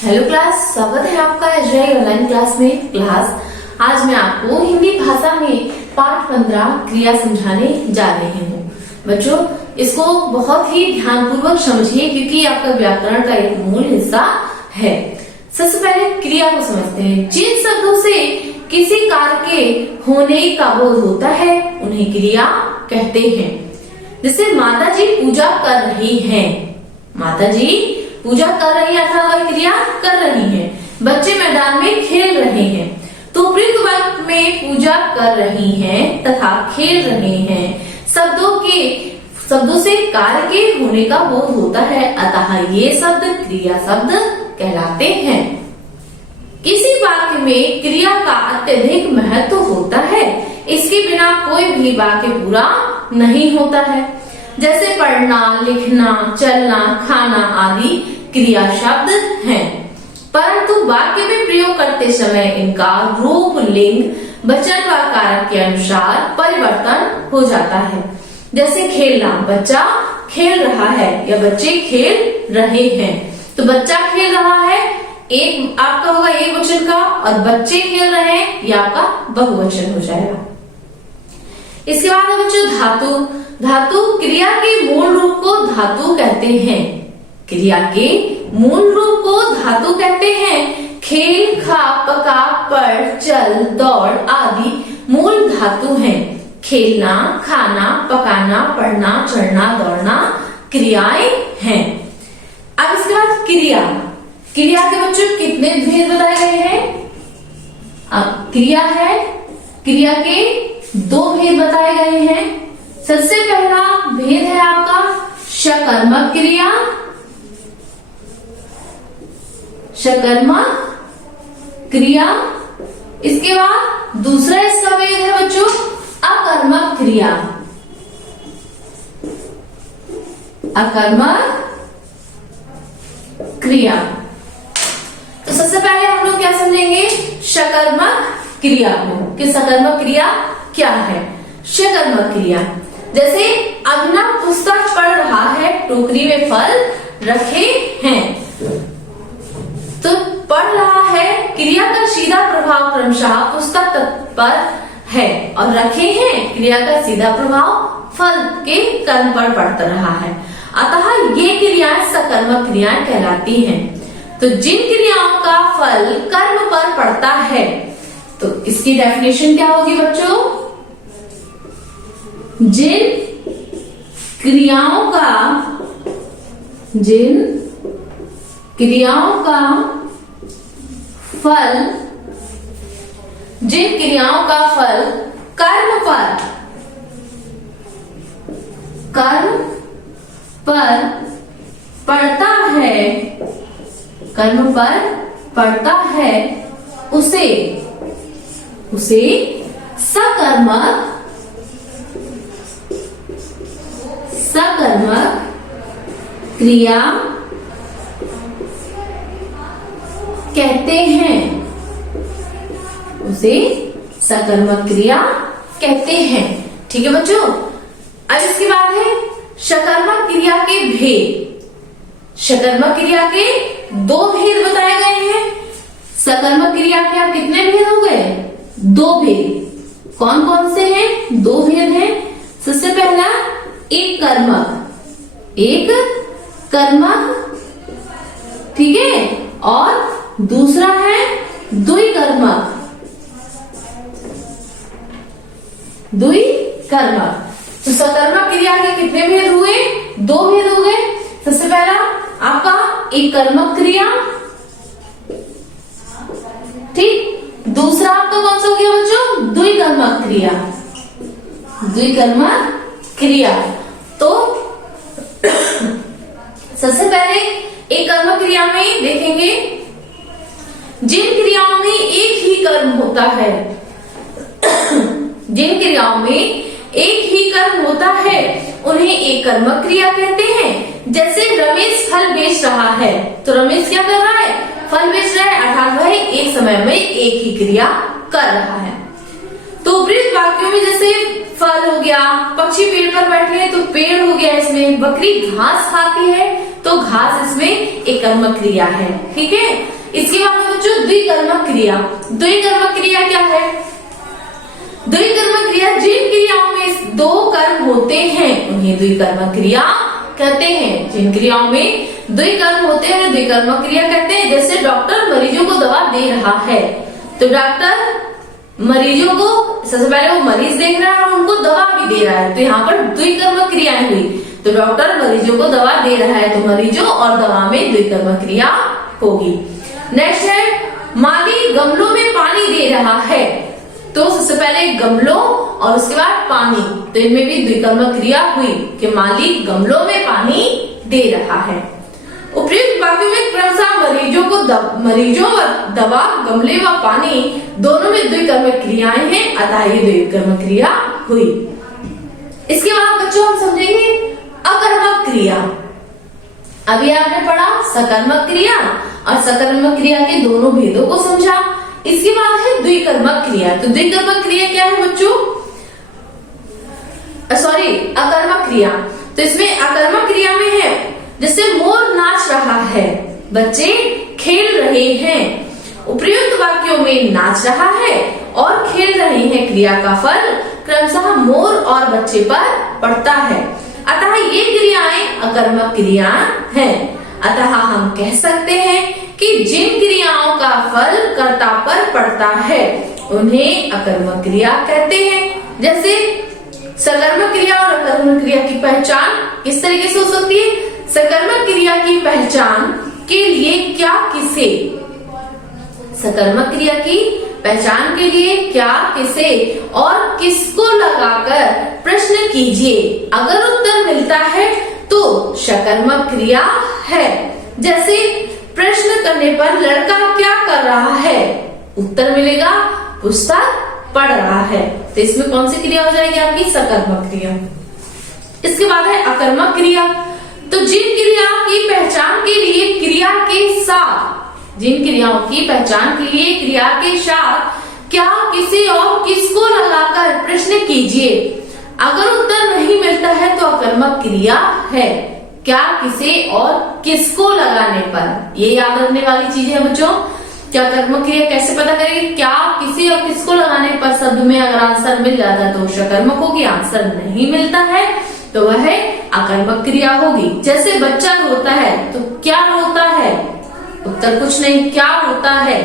Hello class, स्वागत है आपका एसबीआई ऑनलाइन क्लास में। क्लास आज मैं आपको हिंदी भाषा में पाठ 15 क्रिया समझाने जा रही हूँ। बच्चों, इसको बहुत ही ध्यानपूर्वक समझिए क्योंकि आपका व्याकरण का एक मूल हिस्सा है। सबसे पहले क्रिया को समझते हैं। जिन शब्दों से किसी कार्य के होने का बोध होता है उन्हें क्रिया कहते हैं। जैसे माता जी पूजा कर रही हैं, माता जी पूजा कर रही है अथवा क्रिया कर रही है। बच्चे मैदान में खेल रहे हैं, तो उपयुक्त वाक्य में पूजा कर रही हैं तथा खेल रहे हैं शब्दों से कार्य के होने का बोध होता है, अतः ये शब्द क्रिया शब्द कहलाते हैं। किसी वाक्य में क्रिया का अत्यधिक महत्व होता है, इसके बिना कोई भी वाक्य पूरा नहीं होता है। जैसे पढ़ना, लिखना, चलना, खाना आदि क्रिया शब्द हैं, परंतु वाक्य में प्रयोग करते समय इनका रूप, लिंग, वचन व कारक के अनुसार परिवर्तन हो जाता है। जैसे खेलना, बच्चा खेल रहा है या बच्चे खेल रहे हैं, तो बच्चा खेल रहा है एक आपका होगा एक वचन का, और बच्चे खेल रहे हैं ये आपका बहुवचन हो जाएगा। इसके बाद है बच्चों धातु। धातु क्रिया के मूल रूप को धातु कहते हैं। क्रिया के मूल रूप को धातु कहते हैं। खेल, खा, पका, पढ़, चल, दौड़ आदि मूल धातु हैं। खेलना, खाना, पकाना, पढ़ना, चढ़ना, दौड़ना क्रियाएं हैं। अब इसके बाद क्रिया। क्रिया के बच्चों कितने भेद बताए गए हैं? अब क्रिया है, क्रिया के दो भेद बताए गए हैं। सबसे पहला भेद है आपका सकर्मक क्रिया। सकर्मक क्रिया। इसके बाद दूसरा इसका भेद है बच्चों अकर्मक क्रिया। अकर्मक क्रिया। तो सबसे पहले हम लोग क्या समझेंगे? सकर्मक क्रिया को कि सकर्मक क्रिया क्या है। सकर्मक क्रिया जैसे अभिनव पुस्तक पढ़ रहा है, टोकरी में फल रखे हैं, तो पढ़ रहा है क्रिया का सीधा प्रभाव क्रमशः पुस्तक पर है, और रखे हैं क्रिया का सीधा प्रभाव फल के कर्म पर पड़ रहा है, अतः ये क्रियाएं सकर्मक क्रियाएं कहलाती हैं। तो जिन क्रियाओं का फल कर्म पर पड़ता है, तो इसकी डेफिनेशन क्या होगी बच्चों? जिन क्रियाओं का फल कर्म पर पड़ता है, उसे सकर्मक क्रिया कहते हैं। उसे सकर्मक क्रिया कहते हैं। ठीक है बच्चों। अब इसके बाद है सकर्मक क्रिया के भेद। सकर्मक क्रिया के दो भेद बताए गए हैं। सकर्मक क्रिया के आप कितने भेद हो गए? दो भेद। कौन कौन से हैं? दो भेद हैं। सबसे पहला एक कर्मक, ठीक है, और दूसरा है द्विकर्मक। तो सकर्मक क्रिया के कितने भेद हुए? दो भेद हो गए। सबसे पहला आपका एक कर्मक क्रिया, ठीक। दूसरा आपका कौन सा हो गया बच्चों? द्विकर्मक क्रिया। तो सबसे पहले एक कर्मक क्रिया में देखेंगे जिन क्रियाओं में एक ही कर्म होता है, जिन क्रियाओं में एक ही कर्म होता है उन्हें एक कर्मक क्रिया कहते हैं। जैसे रमेश फल बेच रहा है, तो रमेश क्या कर रहा है? फल बेच रहा है, अर्थात वह एक समय में एक ही क्रिया कर रहा है। तो उपयुक्त वाक्यों में जैसे फल हो गया, पक्षी पेड़ पर बैठे हैं तो पेड़ हो गया, इसमें बकरी घास खाती है तो घास इसमें एक कर्मक क्रिया है। ठीक है, इसके बाद बच्चों द्विकर्मक क्रिया। द्विकर्मक क्रिया क्या है? द्विकर्मक क्रिया जिन क्रियाओं में दो कर्म होते हैं उन्हें द्विकर्मक क्रिया कहते हैं। जिन क्रियाओं में द्विकर्म होते हैं उन्हें द्विकर्मक क्रिया कहते हैं। जैसे डॉक्टर मरीजों को दवा दे रहा है, तो डॉक्टर मरीजों को सबसे पहले वो मरीज देख रहा है और उनको दवा भी दे रहा है, तो यहाँ पर द्विकर्मक क्रियाएं हुई। तो डॉक्टर मरीजों को दवा दे रहा है तो मरीजों और दवा में द्विकर्मक क्रिया होगी। नेक्स्ट है माली गमलों में पानी दे रहा है, तो सबसे पहले गमलों और उसके बाद पानी, तो इनमें भी द्विकर्मक क्रिया हुई कि माली गमलों में पानी दे रहा है। उपयुक्त वाक्यों में क्रमशः मरीजों व दवा, गमले व पानी दोनों में द्विकर्मक क्रियाएं हैं, अतः ये द्विकर्मक क्रिया हुई। इसके बाद बच्चों हम समझेंगे अकर्मक क्रिया। अभी आपने पढ़ा सकर्मक क्रिया और सकर्मक क्रिया के दोनों भेदों को समझा। इसके बाद है द्विकर्मक क्रिया। तो द्विकर्मक क्रिया क्या है बच्चों? अकर्मक क्रिया। तो इसमें अकर्मक क्रिया में है जैसे मोर नाच रहा है, बच्चे खेल रहे हैं। उपयुक्त वाक्यों में नाच रहा है और खेल रहे हैं क्रिया का फल क्रमशः मोर और बच्चे पर पड़ता है, अतः ये क्रियाएं अकर्मक क्रिया हैं। अतः हम कह सकते हैं कि जिन क्रियाओं का फल कर्ता पर पड़ता है उन्हें अकर्मक क्रिया कहते हैं। जैसे सकर्मक क्रिया और अकर्मक क्रिया की पहचान किस तरीके से हो सकती है? सकर्मक क्रिया की पहचान के लिए क्या किसे, सकर्मक क्रिया की पहचान के लिए क्या किसे और किसको लगाकर प्रश्न कीजिए। अगर उत्तर मिलता है तो सकर्मक क्रिया है। जैसे प्रश्न करने पर लड़का क्या कर रहा है, उत्तर मिलेगा पुस्तक पढ़ रहा है, तो इसमें कौन सी क्रिया हो जाएगी आपकी? सकर्मक क्रिया। इसके बाद है अकर्मक क्रिया। तो जिन क्रियाओं की पहचान के लिए क्रिया के साथ, जिन क्रियाओं की पहचान के लिए क्रिया के साथ क्या किसे और किसको लगाकर प्रश्न कीजिए। अगर उत्तर नहीं मिलता है तो अकर्मक क्रिया है। क्या किसे और किसको लगाने पर, ये याद रखने वाली चीज है बच्चों। क्या कर्मक क्रिया कैसे पता करेंगे? क्या किसी और किसको लगाने पर शब्द में अगर आंसर मिल जाता है तो सकर्मक होगी, आंसर नहीं मिलता है तो वह अकर्मक क्रिया होगी। जैसे बच्चा रोता है तो क्या रोता है, उत्तर कुछ नहीं, क्या रोता है,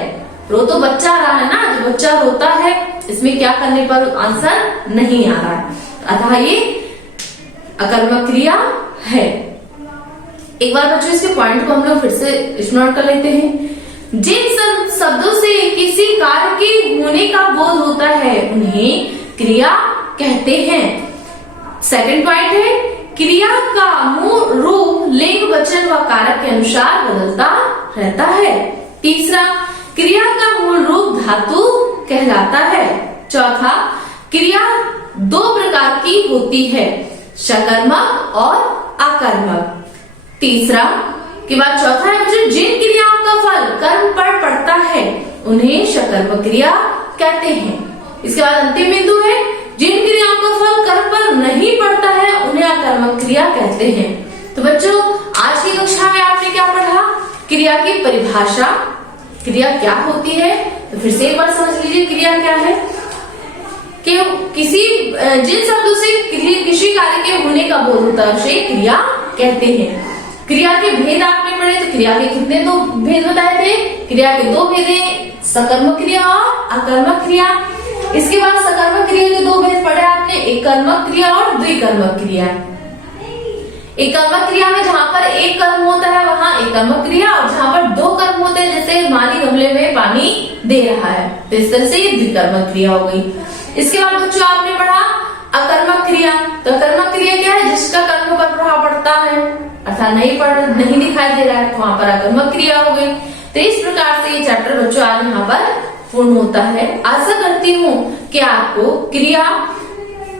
रो तो बच्चा रहा है ना, जो बच्चा रोता है इसमें क्या करने पर आंसर नहीं आ रहा है, अतः ये अकर्मक क्रिया है। एक बार बच्चों इसके पॉइंट को हम लोग फिर से नोट कर लेते हैं। जिन शब्दों से किसी कार्य के होने का बोध होता है उन्हें क्रिया कहते हैं। सेकंड पॉइंट है क्रिया का मूल रूप लिंग, वचन व कारक के अनुसार बदलता रहता है। तीसरा, क्रिया का मूल रूप धातु कहलाता है। चौथा, क्रिया दो प्रकार की होती है, सकर्मक और अकर्मक। तीसरा के बाद चौथा है बच्चों जिन क्रियाओं का फल कर्म पर पड़ता है उन्हें सकर्मक क्रिया कहते हैं। इसके बाद अंतिम बिंदु है जिन क्रियाओं का फल कर्म पर नहीं पड़ता है उन्हें अकर्मक क्रिया कहते हैं। तो बच्चों आज की कक्षा में आपने क्या पढ़ा? क्रिया की परिभाषा, क्रिया क्या होती है, तो फिर से एक बार समझ लीजिए क्रिया क्या है कि जिन शब्दों से किसी कार्य के होने का बोध होता है उसे क्रिया कहते हैं। क्रिया के भेद आपने पढ़े, तो क्रिया के कितने दो भेद बताए थे? क्रिया के दो भेद हैं, सकर्मक क्रिया और अकर्मक क्रिया। इसके बाद सकर्मक क्रिया के दो भेद पढ़े आपने, एक कर्मक क्रिया और द्विकर्मक क्रिया। एक कर्मक क्रिया में जहाँ पर एक कर्म होता है वहाँ एक कर्मक क्रिया, और जहाँ पर दो कर्म होते हैं जैसे माली गमले में पानी दे रहा है, तो इस तरह से ये द्विकर्मक क्रिया हो गई। इसके बाद बच्चों आपने पढ़ा अकर्मक क्रिया। तो अकर्मक क्रिया क्या है? जिसका कर्म पर प्रभाव पड़ता है अर्थात नहीं दिखाई दे रहा है, तो वहां पर अकर्मक क्रिया हो गई। तो इस प्रकार से ये चैप्टर बच्चों आज यहाँ पर पूर्ण होता है। आशा करती हूँ कि आपको क्रिया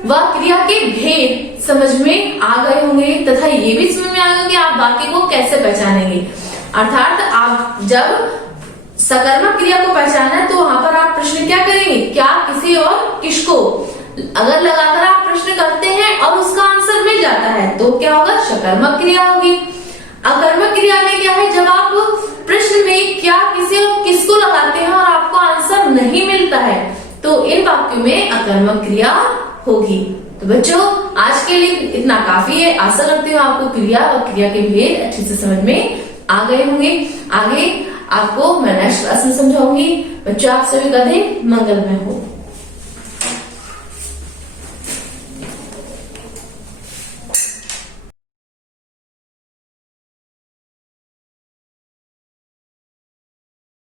व क्रिया के भेद समझ में आ गए होंगे तथा ये भी समझ में आ गया कि आप वाक्य को कैसे पहचानेंगे। अर्थात आप जब सकर्मक क्रिया को पहचाना है तो वहां पर आप प्रश्न क्या करेंगे? क्या किसी और किसको, अगर लगातार आप प्रश्न करते हैं और उसका आंसर मिल जाता है तो क्या होगा? सकर्मक क्रिया होगी। अकर्मक क्रिया में क्या है, जब आप प्रश्न में क्या, किसे और किसको लगाते हैं और आपको आंसर नहीं मिलता है तो इन वाक्यों में अकर्मक क्रिया होगी। तो बच्चों आज के लिए इतना काफी है। आशा करती हूँ आपको क्रिया और क्रिया के भेद अच्छे से समझ में आ गए होंगे। आगे आपको मैं नेक्स्ट क्लास में समझाऊंगी। बच्चों आप सभी का दिन मंगलमय हो।